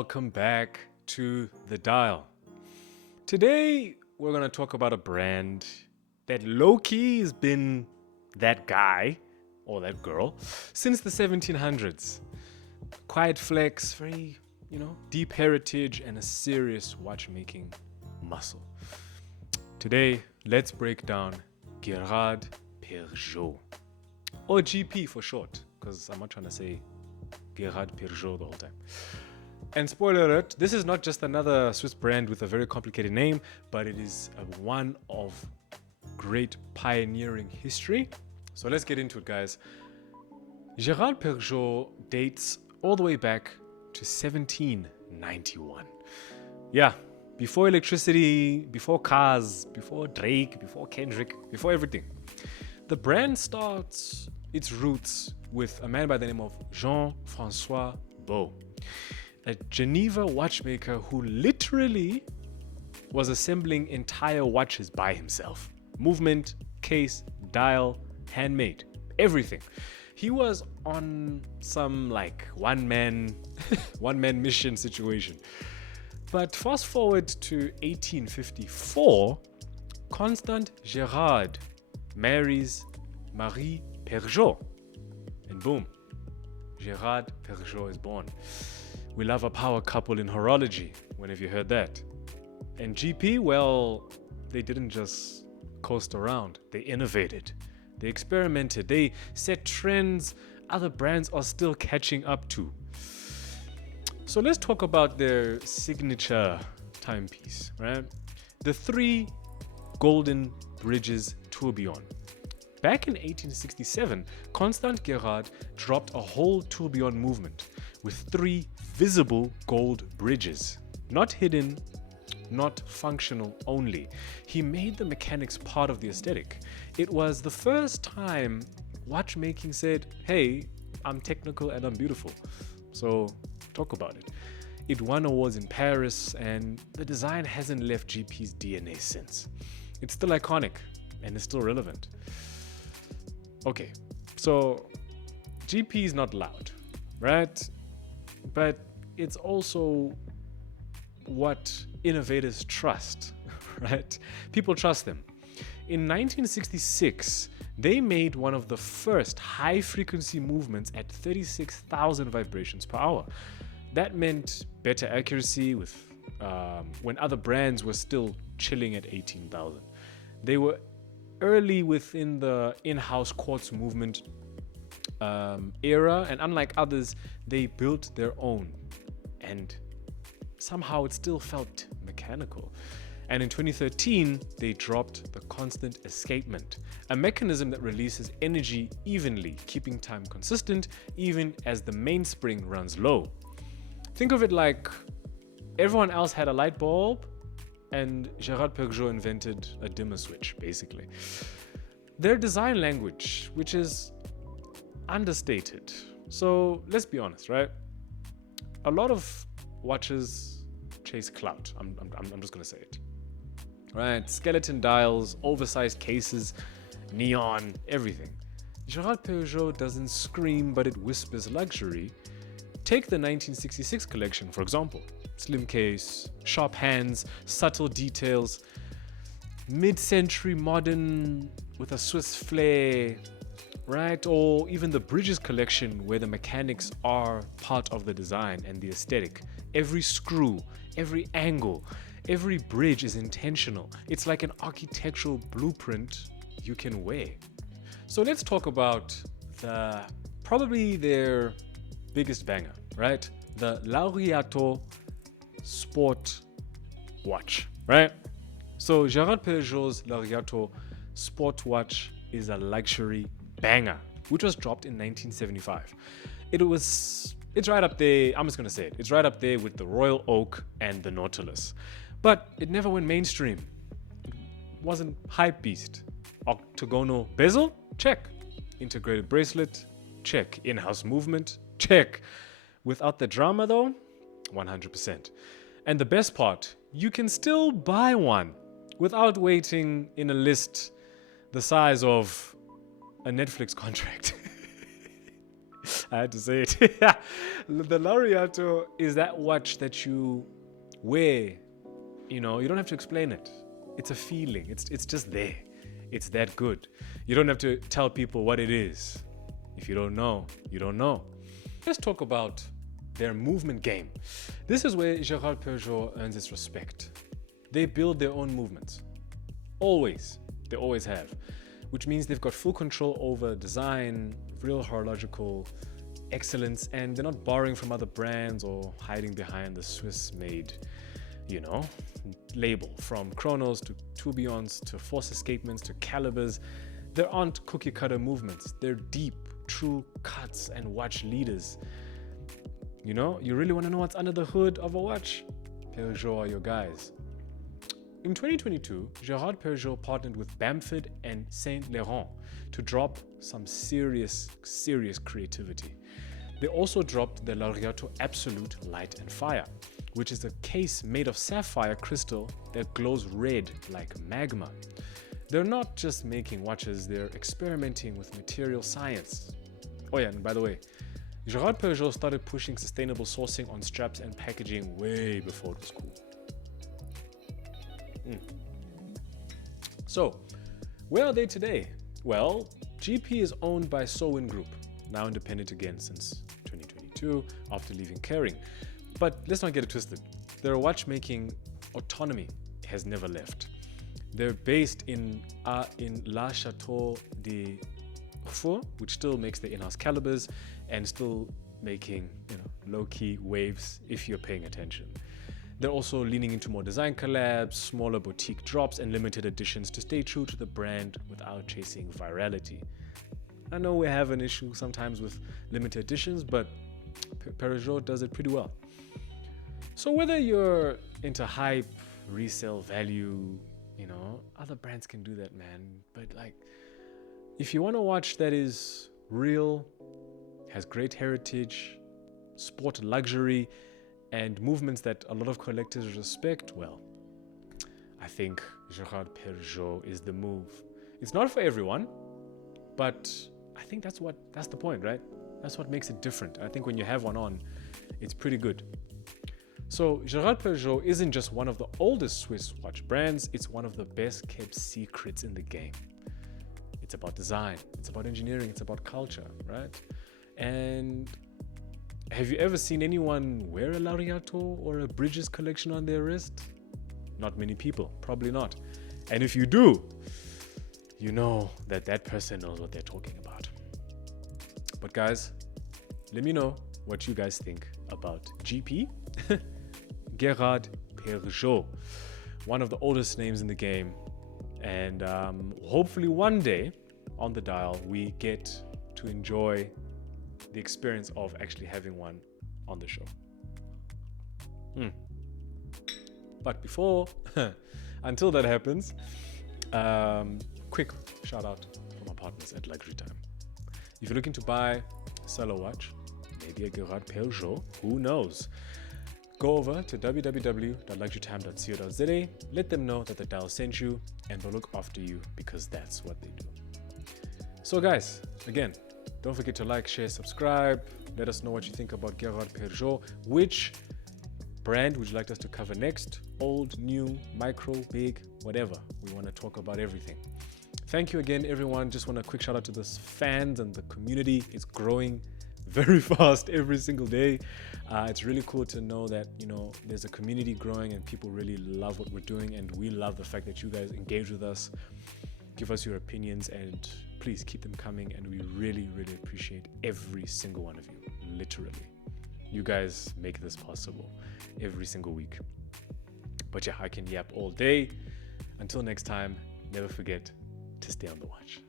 welcome back to The Dial. Today, we're going to talk about a brand that low-key has been that guy or that girl since the 1700s. Quiet flex, very, deep heritage and a serious watchmaking muscle. Today, let's break down Girard-Perregaux, or GP for short, because I'm not trying to say Girard-Perregaux the whole time. And spoiler alert, this is not just another Swiss brand with a very complicated name, but it is one of great pioneering history. So let's get into it, guys. Girard-Perregaux dates all the way back to 1791. Yeah, before electricity, before cars, before Drake, before Kendrick, before everything. The brand starts its roots with a man by the name of Jean-François Beau, a Geneva watchmaker who literally was assembling entire watches by himself. Movement, case, dial, handmade, everything. He was on some one-man mission situation. But fast forward to 1854, Constant Girard marries Marie Perregaux. And boom, Girard-Perregaux is born. We love a power couple in horology. When have you heard that? And GP, well, they didn't just coast around. They innovated. They experimented. They set trends other brands are still catching up to. So let's talk about their signature timepiece, right? The 3 golden bridges tourbillon. Back in 1867, Constant Girard dropped a whole tourbillon movement with 3 visible gold bridges. Not hidden, not functional only. He made the mechanics part of the aesthetic. It was the first time watchmaking said, hey, I'm technical and I'm beautiful. So talk about it. It won awards in Paris, and the design hasn't left GP's DNA since. It's still iconic and it's still relevant. Okay, so GP is not loud, right? But it's also what innovators trust, right? People trust them. In 1966, they made one of the first high-frequency movements at 36,000 vibrations per hour. That meant better accuracy when other brands were still chilling at 18,000. They were early within the in-house quartz movement era, and unlike others, they built their own, and somehow it still felt mechanical. And in 2013, they dropped the constant escapement, a mechanism that releases energy evenly, keeping time consistent even as the mainspring runs low. Think of it like everyone else had a light bulb and Girard-Perregaux invented a dimmer switch, basically. Their design language, which is understated. So let's be honest, right? A lot of watches chase clout. I'm just gonna say it. Right? Skeleton dials, oversized cases, neon, everything. Girard-Perregaux doesn't scream, but it whispers luxury. Take the 1966 collection, for example. Slim case, sharp hands, subtle details, mid-century modern with a Swiss flair, right? Or even the Bridges collection, where the mechanics are part of the design and the aesthetic. Every screw, every angle, every bridge is intentional. It's like an architectural blueprint you can wear. So let's talk about probably their biggest banger, right? The Laureato sport watch, right? So Girard-Perregaux's Laureato sport watch is a luxury banger, which was dropped in 1975. It's right up there. I'm just gonna say it. It's right up there with the Royal Oak and the Nautilus. But it never went mainstream. It wasn't hype beast. Octagonal bezel? Check. Integrated bracelet? Check. In-house movement? Check. Without the drama though? 100%. And the best part, you can still buy one without waiting in a list the size of a Netflix contract. I had to say it. The Laureato is that watch that you wear. You know, you don't have to explain it. It's a feeling. It's just there. It's that good. You don't have to tell people what it is. If you don't know, you don't know. Let's talk about their movement game. This is where Girard-Perregaux earns its respect. They build their own movements. Always. They always have. Which means they've got full control over design, real horological excellence, and they're not borrowing from other brands or hiding behind the Swiss-made, label. From chronos to tourbillons to force escapements to calibers, there aren't cookie cutter movements. They're deep, true cuts and watch leaders. You really want to know what's under the hood of a watch? Perregaux are your guys. In 2022, Girard-Perregaux partnered with Bamford and Saint Laurent to drop some serious creativity. They also dropped the Laureato Absolute Light and Fire, which is a case made of sapphire crystal that glows red like magma. They're not just making watches, they're experimenting with material science. Oh yeah, and by the way, Girard-Perregaux started pushing sustainable sourcing on straps and packaging way before it was cool. So, where are they today? Well, GP is owned by Sowin Group, now independent again since 2022 after leaving Kering. But let's not get it twisted. Their watchmaking autonomy has never left. They're based in La Château de Four, which still makes the in-house calibers and still making low-key waves if you're paying attention. They're also leaning into more design collabs, smaller boutique drops, and limited editions to stay true to the brand without chasing virality. I know we have an issue sometimes with limited editions, but Perregaux does it pretty well. So whether you're into hype, resale value, other brands can do that, man. But if you want a watch that is real, has great heritage, sport luxury, and movements that a lot of collectors respect, well, I think Girard-Perregaux is the move. It's not for everyone, but I think that's the point, right? That's what makes it different. I think when you have one on, it's pretty good. So Girard-Perregaux isn't just one of the oldest Swiss watch brands, it's one of the best kept secrets in the game. It's about design, it's about engineering, it's about culture, right? And have you ever seen anyone wear a Laureato or a Bridges collection on their wrist? Not many people, probably not. And if you do, you know that person knows what they're talking about. But guys, let me know what you guys think about GP. Girard-Perregaux, one of the oldest names in the game. And hopefully one day on the dial, we get to enjoy the experience of actually having one on the show. But before, until that happens, quick shout out from our partners at Luxury Time. If you're looking to buy, sell a watch, maybe a Girard-Perregaux, who knows? Go over to www.luxurytime.co.za, let them know that the dial sent you, and they'll look after you because that's what they do. So guys, again, don't forget to like, share, subscribe. Let us know what you think about Girard-Perregaux. Which brand would you like us to cover next? Old, new, micro, big, whatever. We want to talk about everything. Thank you again, everyone. Just want a quick shout out to the fans and the community. It's growing very fast every single day. It's really cool to know that there's a community growing and people really love what we're doing, and we love the fact that you guys engage with us, give us your opinions, and please keep them coming. And we really appreciate every single one of you. Literally, you guys make this possible every single week. But yeah, I can yap all day. Until next time, never forget to stay on the watch.